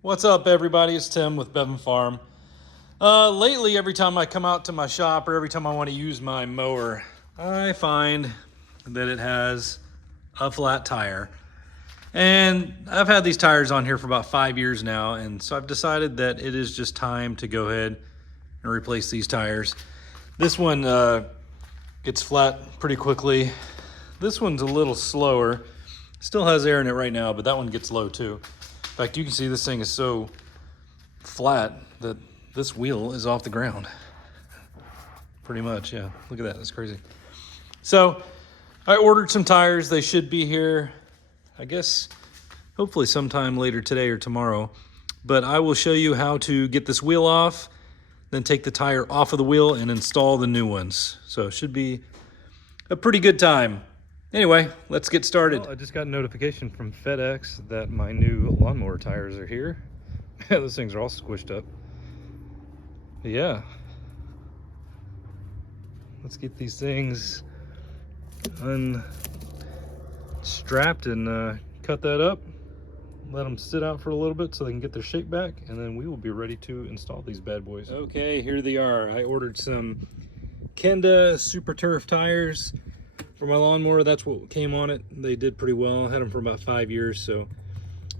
What's up, everybody? It's Tim with Bevan Farm. Lately, every time I come out to my shop or every time I want to use my mower, I find that it has a flat tire. And I've had these tires on here for about 5 years now, and so I've decided that it is just time to go ahead and replace these tires. This one gets flat pretty quickly. This one's a little slower. Still has air in it right now, but that one gets low too. In fact, you can see this thing is so flat that this wheel is off the ground. Pretty much, yeah. Look at that, that's crazy. So I ordered some tires. They should be here, I guess, hopefully sometime later today or tomorrow. But I will show you how to get this wheel off, then take the tire off of the wheel and install the new ones. So it should be a pretty good time. Anyway, let's get started. Well, I just got a notification from FedEx that my new lawnmower tires are here. Those things are all squished up. But yeah. Let's get these things unstrapped and cut that up. Let them sit out for a little bit so they can get their shape back, and then we will be ready to install these bad boys. Okay, here they are. I ordered some Kenda Super Turf tires for my lawnmower. That's what came on it. They did pretty well. I had them for about 5 years, so I'm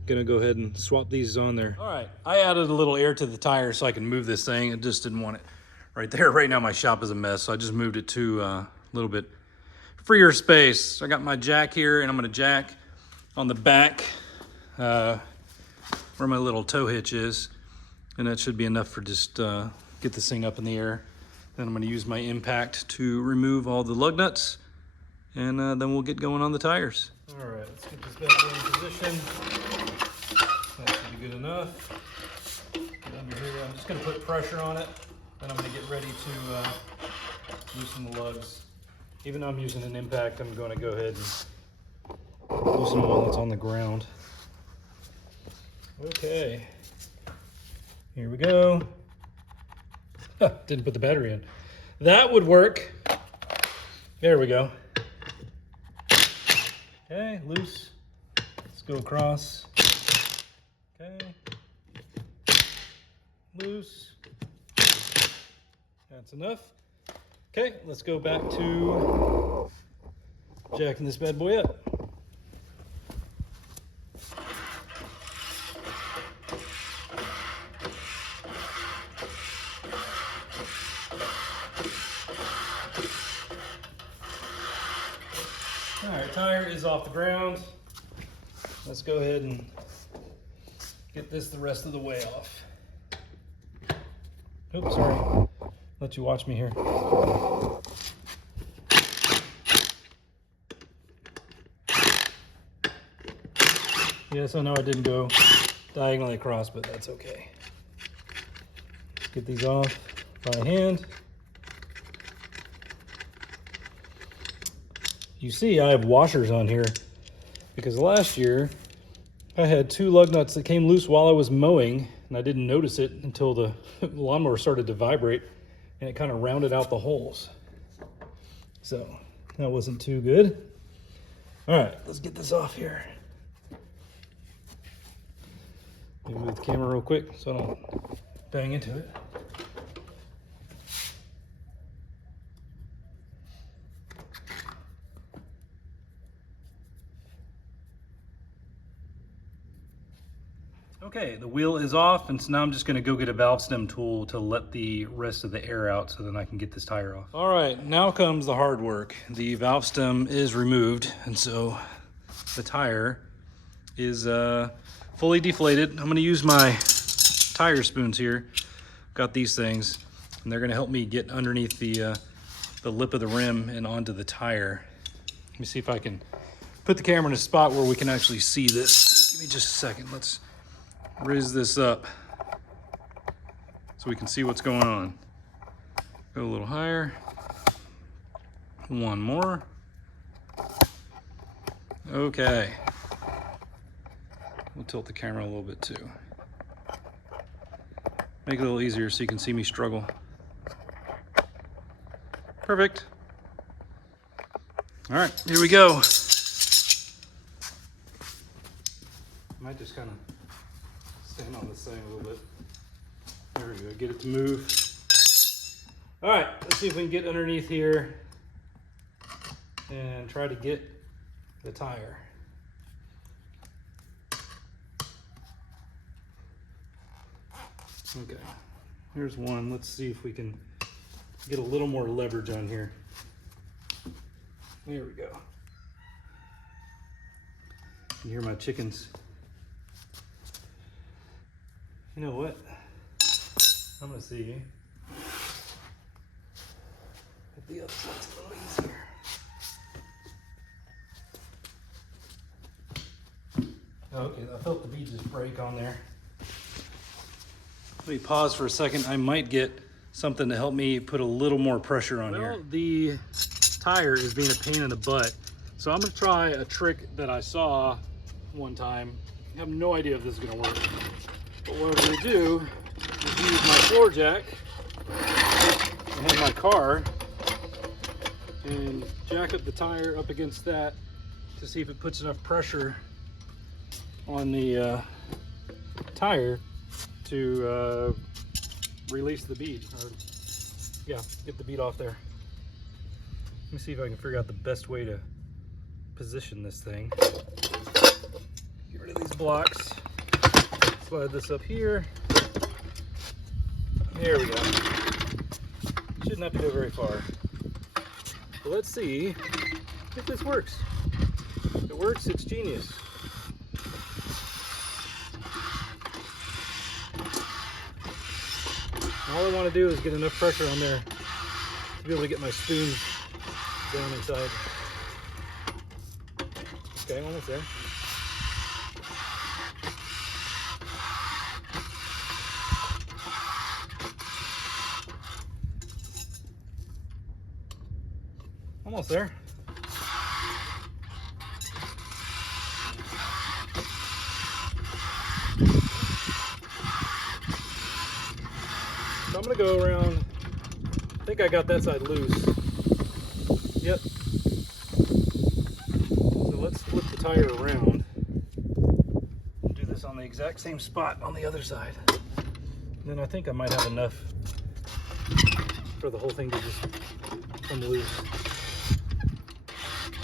gonna go ahead and swap these on there. All right, I added a little air to the tire so I can move this thing. I just didn't want it right there. Right now my shop is a mess, so I just moved it to a little bit freer space. I got my jack here, and I'm gonna jack on the back where my little tow hitch is, and that should be enough for just get this thing up in the air. Then I'm gonna use my impact to remove all the lug nuts, and then we'll get going on the tires. All right, let's get this bad boy in position. That should be good enough. Get under here. I'm just gonna put pressure on it, then I'm gonna get ready to loosen the lugs. Even though I'm using an impact, I'm gonna go ahead and loosen them while it's on the ground. Okay, here we go. Didn't put the battery in. That would work. There we go. Okay, loose. Let's go across. Okay. Loose. That's enough. Okay, let's go back to jacking this bad boy up. All right, tire is off the ground. Let's go ahead and get this the rest of the way off. Oops, sorry. Let you watch me here. Yes, I know I didn't go diagonally across, but that's okay. Let's get these off by hand. You see, I have washers on here because last year I had 2 lug nuts that came loose while I was mowing, and I didn't notice it until the lawnmower started to vibrate, and it kind of rounded out the holes. So that wasn't too good. All right, let's get this off here. Let me move the camera real quick so I don't bang into it. Okay, the wheel is off, and so now I'm just gonna go get a valve stem tool to let the rest of the air out so then I can get this tire off. All right, now comes the hard work. The valve stem is removed, and so the tire is fully deflated. I'm gonna use my tire spoons here. Got these things, and they're gonna help me get underneath the lip of the rim and onto the tire. Let me see if I can put the camera in a spot where we can actually see this. Give me just a second. Let's raise this up so we can see what's going on. Go a little higher. One more. Okay. We'll tilt the camera a little bit too. Make it a little easier so you can see me struggle. Perfect. All right, here we go. Might just kind of stand on this thing a little bit. There we go, get it to move. All right, let's see if we can get underneath here and try to get the tire. Okay, here's one. Let's see if we can get a little more leverage on here. There we go. You hear my chickens. You know what? I'm gonna see. If the other side's a little easier. Okay, I felt the bead just break on there. Let me pause for a second. I might get something to help me put a little more pressure on here. The tire is being a pain in the butt, so I'm gonna try a trick that I saw one time. I have no idea if this is gonna work, but what I'm gonna do is use my floor jack and have my car and jack up the tire up against that to see if it puts enough pressure on the tire to release the bead, or yeah, get the bead off there. Let me see if I can figure out the best way to position this thing. Get rid of these blocks, slide this up here. There we go. Shouldn't have to go very far. But let's see if this works. If it works, it's genius. All I want to do is get enough pressure on there to be able to get my spoon down inside. Okay, almost there. Almost there. So I'm gonna go around. I think I got that side loose. Yep. So let's flip the tire around. Do this on the exact same spot on the other side. And then I think I might have enough for the whole thing to just come loose.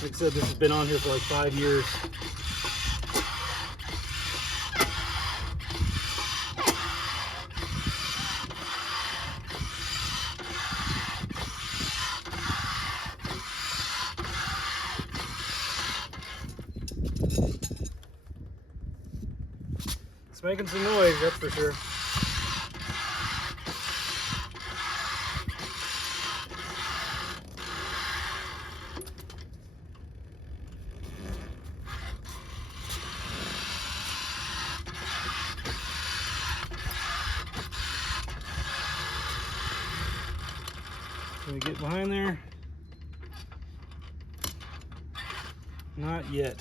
Like I said, this has been on here for like 5 years. It's making some noise, that's for sure. Can we get behind there? Not yet.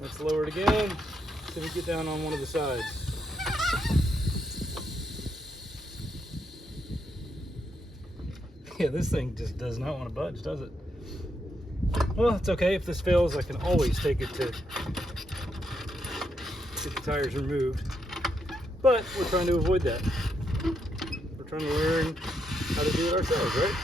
Let's lower it again till we get down on one of the sides. Yeah, this thing just does not want to budge, does it? Well, it's okay. If this fails, I can always take it to get the tires removed. But we're trying to avoid that. We're trying to learn how to do it ourselves, right?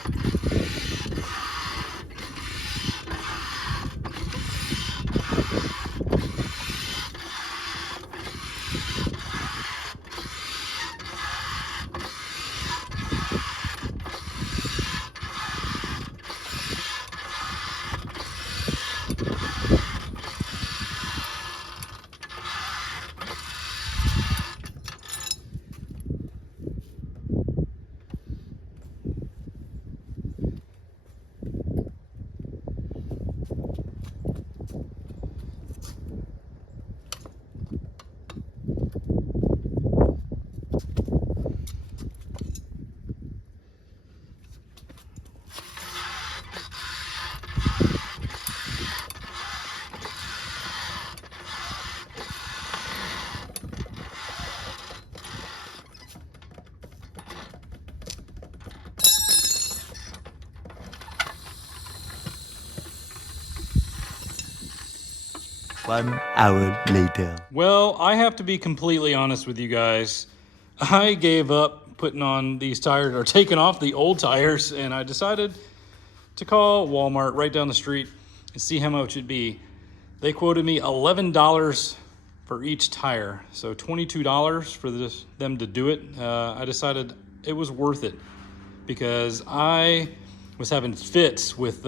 1 hour later. Well, I have to be completely honest with you guys. I gave up putting on these tires, or taking off the old tires, and I decided to call Walmart right down the street and see how much it'd be. They quoted me $11 for each tire, so $22 for them to do it. I decided it was worth it because I was having fits with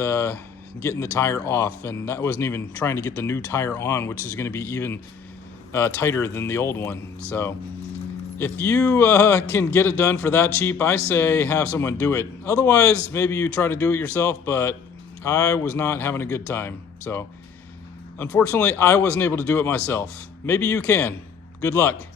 getting the tire off, and that wasn't even trying to get the new tire on, which is going to be even tighter than the old one. So if you can get it done for that cheap, I say have someone do it. Otherwise, maybe you try to do it yourself, but I was not having a good time. So unfortunately, I wasn't able to do it myself. Maybe you can. Good luck.